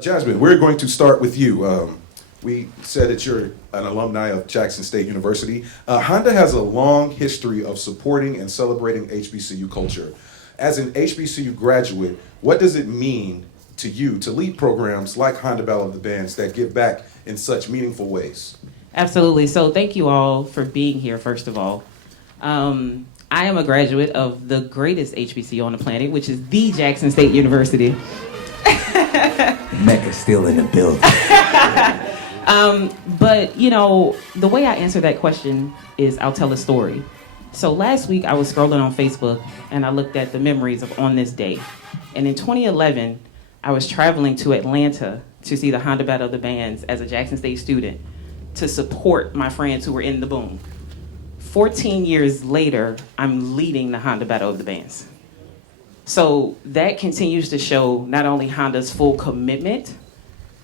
Jasmine, we're going to start with you. We said that you're an alumni of Jackson State University. Honda has a long history of supporting and celebrating HBCU culture. As an HBCU graduate, what does it mean to you to lead programs like Honda Battle of the Bands that give back in such meaningful ways? Absolutely. So thank you all for being here, first of all. I am a graduate of the greatest HBCU on the planet, which is the Jackson State University. Mecca's still in the building. But, you know, the way I answer that question is I'll tell a story. So last week I was scrolling on Facebook and I looked at the memories of on this day. And in 2011, I was traveling to Atlanta to see the Honda Battle of the Bands as a Jackson State student to support my friends who were in the boom. 14 years later, I'm leading the Honda Battle of the Bands. So that continues to show not only Honda's full commitment,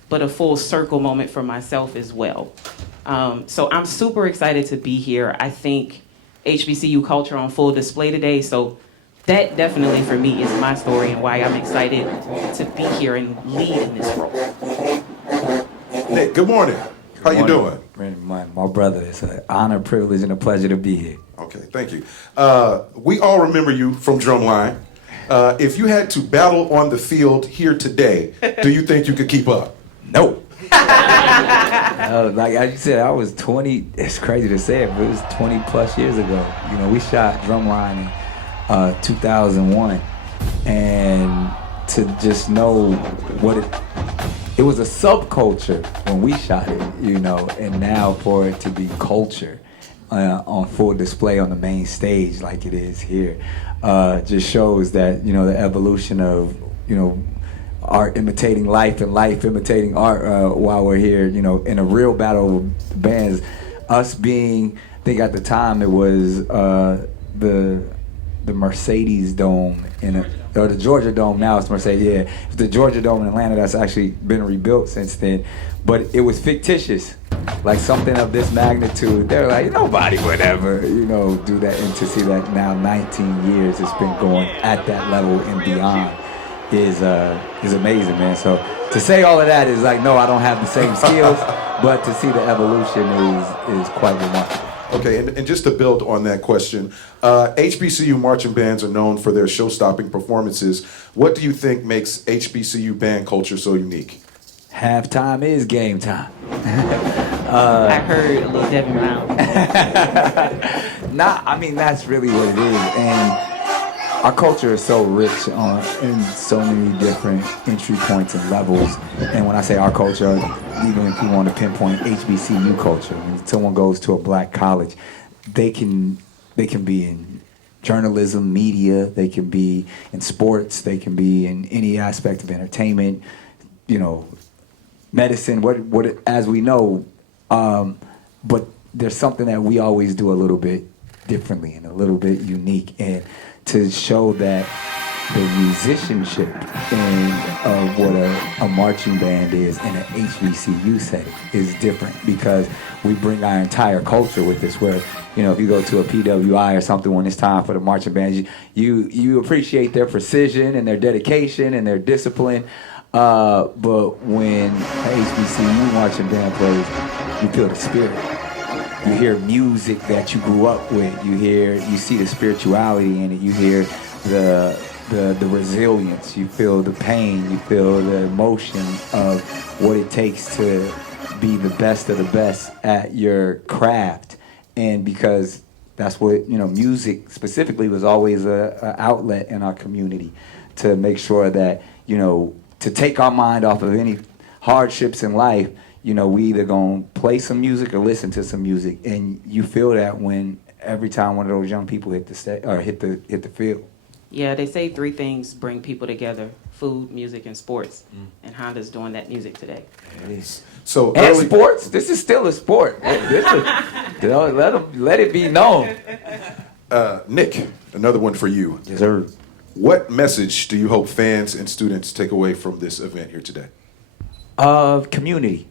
but a full circle moment for myself as well. So I'm super excited to be here. I think HBCU culture on full display today. So that definitely for me is my story and why I'm excited to be here and lead in this role. Nick, good morning. How you doing? My brother, it's an honor, privilege, and a pleasure to be here. Okay, thank you. We all remember you from Drumline. If you had to battle on the field here today, do you think you could keep up? No. Like I said, I was 20. It's crazy to say it, but it was 20 plus years ago. You know, we shot Drumline in 2001, and to just know what it was a subculture when we shot it, you know, and now for it to be culture on full display on the main stage like it is here, just shows that, you know, the evolution of, you know, art imitating life and life imitating art while we're here, you know, in a real battle of bands. Us being, I think at the time it was the Mercedes Dome or the Georgia Dome. Now it's Mercedes. Yeah, it's the Georgia Dome in Atlanta that's actually been rebuilt since then. But it was fictitious, like something of this magnitude. They're like, nobody would ever, you know, do that. And to see that now 19 years it's been going at that level and beyond is amazing, man. So to say all of that is like, no, I don't have the same skills, but to see the evolution is quite remarkable. Okay, and just to build on that question, HBCU marching bands are known for their show-stopping performances. What do you think makes HBCU band culture so unique? Halftime is game time. I heard a little Devin Brown. I mean, that's really what it is. And our culture is so rich in so many different entry points and levels. And when I say our culture, even if you want to pinpoint HBCU culture, when someone goes to a black college, they can be in journalism, media, they can be in sports, they can be in any aspect of entertainment, you know, medicine, what as we know. But there's something that we always do a little bit differently and a little bit unique. And to show that the musicianship of what a marching band is in an HBCU setting is different, because we bring our entire culture with us. Where, you know, if you go to a PWI or something when it's time for the marching bands, you appreciate their precision and their dedication and their discipline. But when an HBCU marching band plays, you feel the spirit. You hear music that you grew up with. You see the spirituality in it. You hear the resilience. You feel the pain. You feel the emotion of what it takes to be the best of the best at your craft. And because that's what, you know, music specifically was always a outlet in our community to make sure that, you know, to take our mind off of any hardships in life. You know, we either gonna play some music or listen to some music, and you feel that when every time one of those young people hit the field. Yeah, they say three things bring people together: food, music, and sports. And Honda's doing that music today. It is. So and sports. This is still a sport. You know, let it be known. Nick, another one for you. Yes, sir. What message do you hope fans and students take away from this event here today? Community.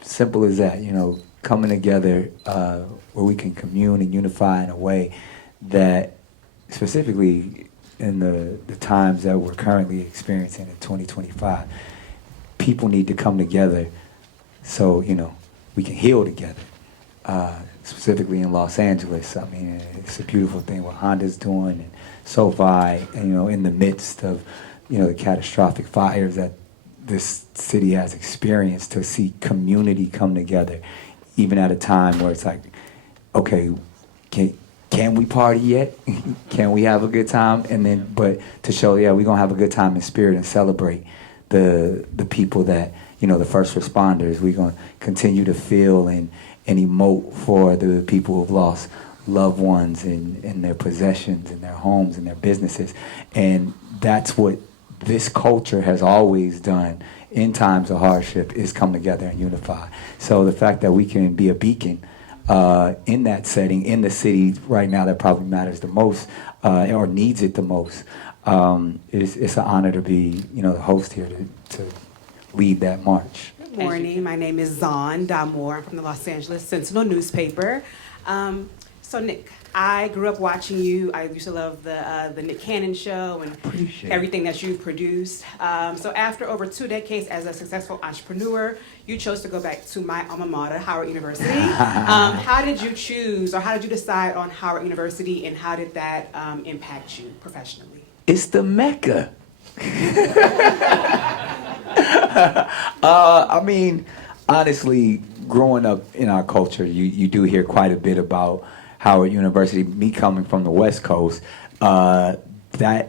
Simple as that, you know, coming together where we can commune and unify in a way that, specifically in the times that we're currently experiencing in 2025, people need to come together so, we can heal together. Specifically in Los Angeles. I mean, it's a beautiful thing what Honda's doing, and SoFi, and, in the midst of, the catastrophic fires that this city has experienced, to see community come together, even at a time where it's like, okay, can we party yet? Can we have a good time? And then, but to show, we're gonna have a good time in spirit and celebrate the people that, the first responders. We're gonna continue to feel and emote for the people who've lost loved ones in their possessions, in their homes, in their businesses. And that's what this culture has always done in times of hardship, is come together and unify. So the fact that we can be a beacon in that setting, in the city right now that probably matters the most, or needs it the most, it's an honor to be, the host here to lead that march. Good morning. My name is Zahn Damore. I'm from the Los Angeles Sentinel newspaper. So Nick, I grew up watching you. I used to love the Nick Cannon show and everything that you've produced. So after over 2 decades as a successful entrepreneur, you chose to go back to my alma mater, Howard University. How did you choose, or how did you decide on Howard University, and how did that impact you professionally? It's the Mecca. I mean, honestly, growing up in our culture, you do hear quite a bit about Howard University. Me coming from the West Coast, because I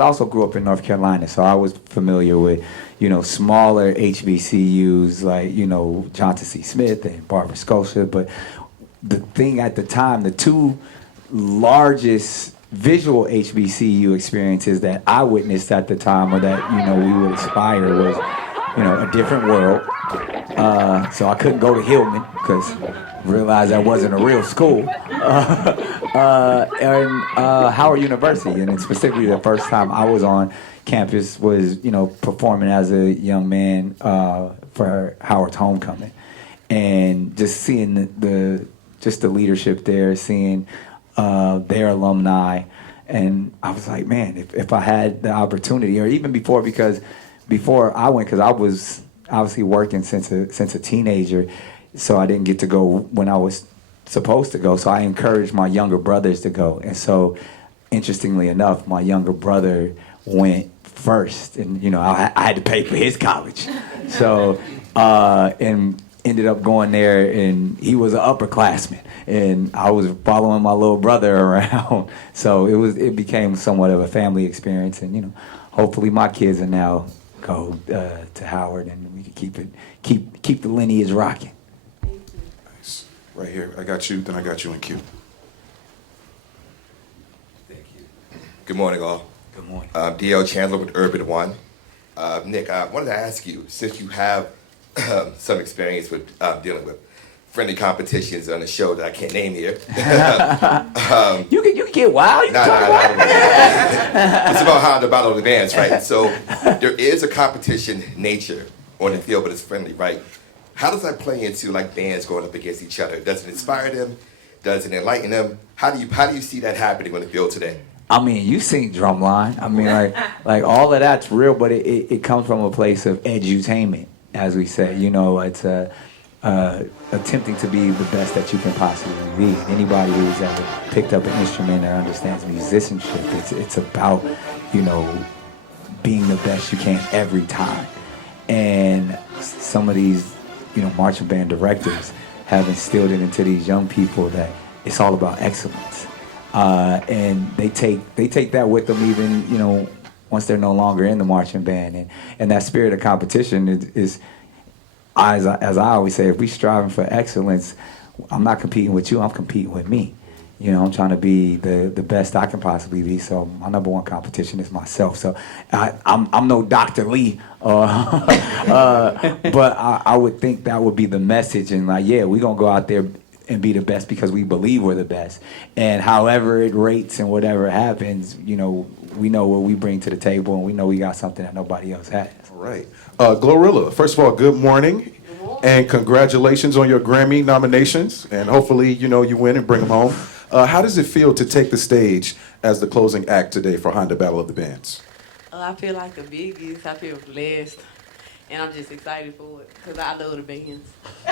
also grew up in North Carolina, so I was familiar with, smaller HBCUs like, Johnson C. Smith and Barbara Scotia. But the thing at the time, the two largest visual HBCU experiences that I witnessed at the time, or that, we would aspire, was, a different world. So I couldn't go to Hillman because realized that wasn't a real school. And Howard University, and specifically the first time I was on campus was, performing as a young man for Howard's homecoming, and just seeing the leadership there, seeing their alumni, and I was like, man, if I had the opportunity, or even before, because before I went, because I was obviously working since a teenager, so I didn't get to go when I was supposed to go. So I encouraged my younger brothers to go, and so interestingly enough, my younger brother went first, and I had to pay for his college, so and ended up going there, and he was an upperclassman, and I was following my little brother around. So it became somewhat of a family experience, and hopefully my kids are now go to Howard, and we can keep the lineage rocking. Nice. Right here, I got you. Then I got you in queue. Thank you. Good morning, all. Good morning. D.L. Chandler with Urban One. Nick, I wanted to ask you, since you have some experience with dealing with friendly competitions on a show that I can't name here. You can get wild. It's about how the battle of the bands, right? So there is a competition nature on the field, but it's friendly, right? How does that play into like bands going up against each other? Does it inspire them? Does it enlighten them? How do you see that happening on the field today? I mean, you sing Drumline. I mean, like all of that's real, but it comes from a place of edutainment, as we say. It's attempting to be the best that you can possibly be. Anybody who's ever picked up an instrument or understands musicianship, it's about, being the best you can every time. And some of these, marching band directors have instilled it into these young people that it's all about excellence. And they take that with them even, once they're no longer in the marching band. And that spirit of competition is as I always say, if we're striving for excellence, I'm not competing with you, I'm competing with me. I'm trying to be the best I can possibly be. So my number one competition is myself. So I'm no Dr. Lee, but I would think that would be the message. And we're gonna go out there and be the best because we believe we're the best. And however it rates and whatever happens, we know what we bring to the table, and we know we got something that nobody else has. All right. GloRilla, first of all, good morning. And congratulations on your Grammy nominations. And hopefully, you win and bring them home. How does it feel to take the stage as the closing act today for Honda Battle of the Bands? I feel like a biggie. I feel blessed. and I'm just excited for it because I love the bands.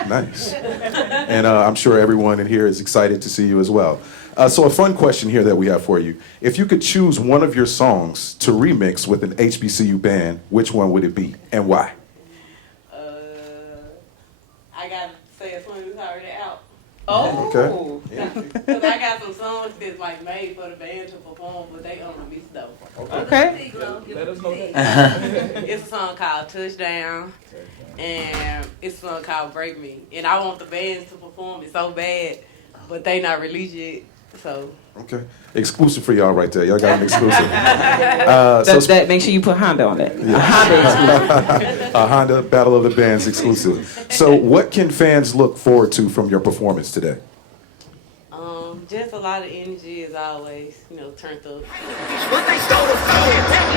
Nice. And I'm sure everyone in here is excited to see you as well. So a fun question here that we have for you. If you could choose one of your songs to remix with an HBCU band, which one would it be and why? I got to say a song that's already out. Oh. Okay. Because I got some songs that's like made for the band to perform, but they on the mix though. Okay. Let us know that. It's a song called Touchdown, and it's a song called Break Me. And I want the bands to perform it so bad, but they not released yet. So Okay. Exclusive for y'all right there. Y'all got an exclusive. That make sure you put Honda on it. A Honda exclusive. A Honda Battle of the Bands exclusive. So what can fans look forward to from your performance today? just a lot of energy as always, turned up. But they stole the phone, back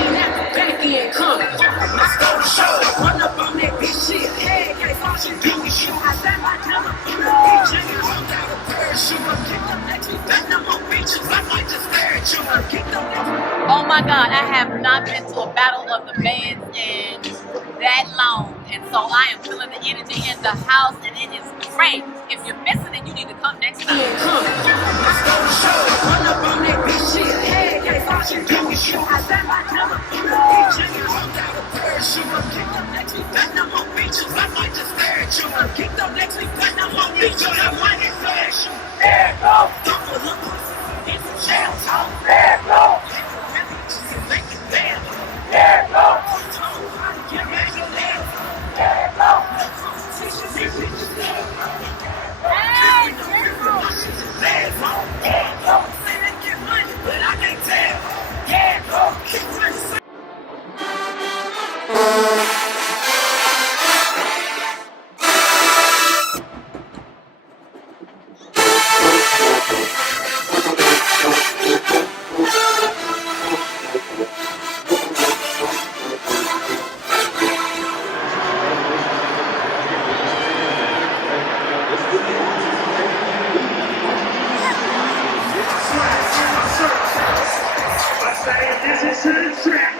in, come. I stole the show, run up on that bitch shit. Hey, can't watch you do me shoot. I said my number, DJ, you rolled out a parachute. I'm kicked up next week, that number beaches. I might just stare at you. I'm kicked up next week. Oh my God, I have not been to a battle of the bands in that long. And so I am feeling the energy in the house, and it is great. If you're missing it, you need to come next time. I stole the show, run up on that bitch shit. Hey, can't watch you do me shoot. I said my number, DJ, you rolled out a parachute. I'm kicked up next week, that number beaches. I might just stare at you. I'm kicked up next week, that number beaches. I might just stare at you. There it goes. It's a jail talk. There it goes. Make it bad. There it goes. Get back to that. There it goes. This is a track.